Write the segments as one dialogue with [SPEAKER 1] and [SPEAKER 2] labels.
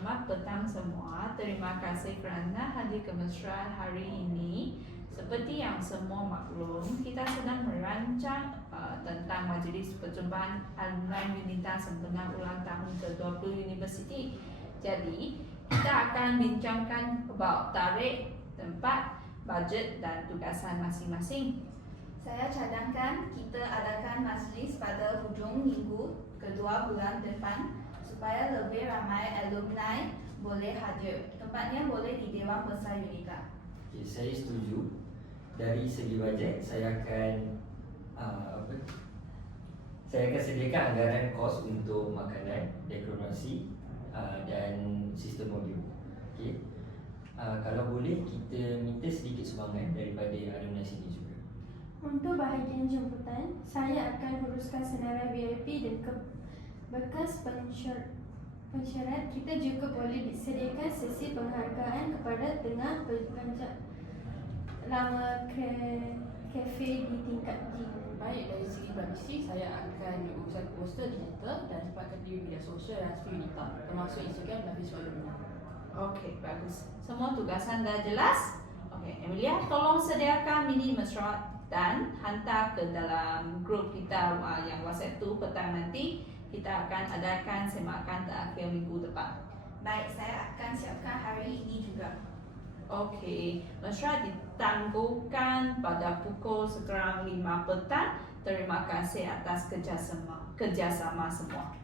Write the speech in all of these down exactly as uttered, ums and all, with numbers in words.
[SPEAKER 1] selamat petang semua. Terima kasih kerana hadir ke mesra hari ini. Seperti yang semua maklum, kita sedang merancang uh, tentang majlis perjumpaan alumni Unita sempena ulang tahun ke dua puluh Universiti. Jadi, kita akan bincangkan about tarikh, tempat, bajet dan tugasan masing-masing.
[SPEAKER 2] Saya cadangkan kita adakan majlis pada hujung minggu kedua bulan depan supaya lebih ramai alumni boleh hadir. Tempatnya boleh di Dewan Besar Unita.
[SPEAKER 3] Okay, saya setuju. Dari segi bajet, saya akan uh, apa? Saya akan sediakan anggaran kos untuk makanan, dekorasi uh, dan sistem audio. Okay. Uh, kalau boleh, kita minta sedikit sumbangan daripada alumni sini juga.
[SPEAKER 4] Untuk bahagian jemputan, saya akan uruskan senarai V I P dan ke bekas pensyarat. Pensyarat kita juga boleh disediakan sesi penghargaan kepada tengah belanja lama ke kafe di tingkat G.
[SPEAKER 5] Baik, dari segi produksi, saya akan uruskan poster digital dan cepatkan di media sosial dan Unita, termasuk Instagram dan Facebook alumni.
[SPEAKER 1] Okey, bagus. Semua tugasan dah jelas? Okey, Emilia, tolong sediakan mini mesra dan hantar ke dalam grup kita uh, yang WhatsApp tu petang nanti. Kita akan adakan semakan terakhir minggu depan.
[SPEAKER 2] Baik, saya akan siapkan hari ini juga.
[SPEAKER 1] Okey, mesra ditangguhkan pada pukul sekarang lima petang. Terima kasih atas kerjasama, kerjasama semua.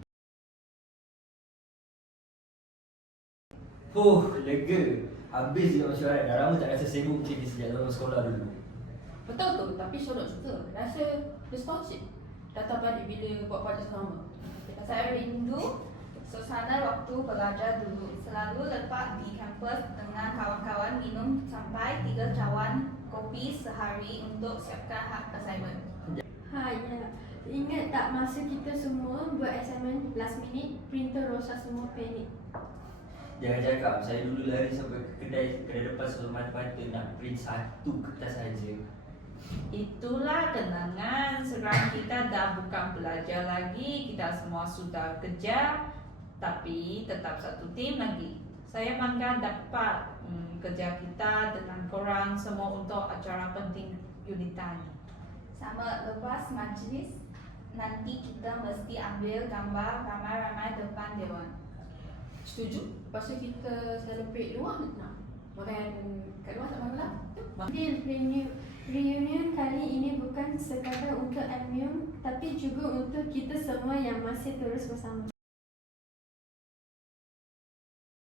[SPEAKER 3] Huh, lega. Habis je mesyuarat. Dah lama tak rasa sibuk macam ni sejak zaman sekolah dulu.
[SPEAKER 5] Betul tu, tapi sorok juga. Rasa nostalgic. Datang balik bila buat projek sama.
[SPEAKER 2] Saya rindu suasana waktu belajar dulu. Selalu lepak di kampus dengan kawan-kawan minum sampai tiga cawan kopi sehari untuk siapkan hak assignment.
[SPEAKER 4] Ha, ya. Ingat tak masa kita semua buat assignment last minute, printer rosak semua, panik.
[SPEAKER 3] Jangan cakap, saya dulu lari sampai ke kedai kedai depan semata-mata nak print satu kertas saja.
[SPEAKER 1] Itulah kenangan. Sekarang kita dah bukan belajar lagi. Kita semua sudah kerja, tapi tetap satu tim lagi. Saya bangga dapat hmm, kerja kita dengan korang semua untuk acara penting Unita ni.
[SPEAKER 2] Sama lepas majlis, nanti kita mesti ambil gambar ramai-ramai depan dewan.
[SPEAKER 5] Setuju? Lepas tu kita celebrate luar nak makan kat luar tak malam?
[SPEAKER 4] Deal, reunion, reunion kali ini bukan sekadar untuk Almium, tapi juga untuk kita semua yang masih terus bersama.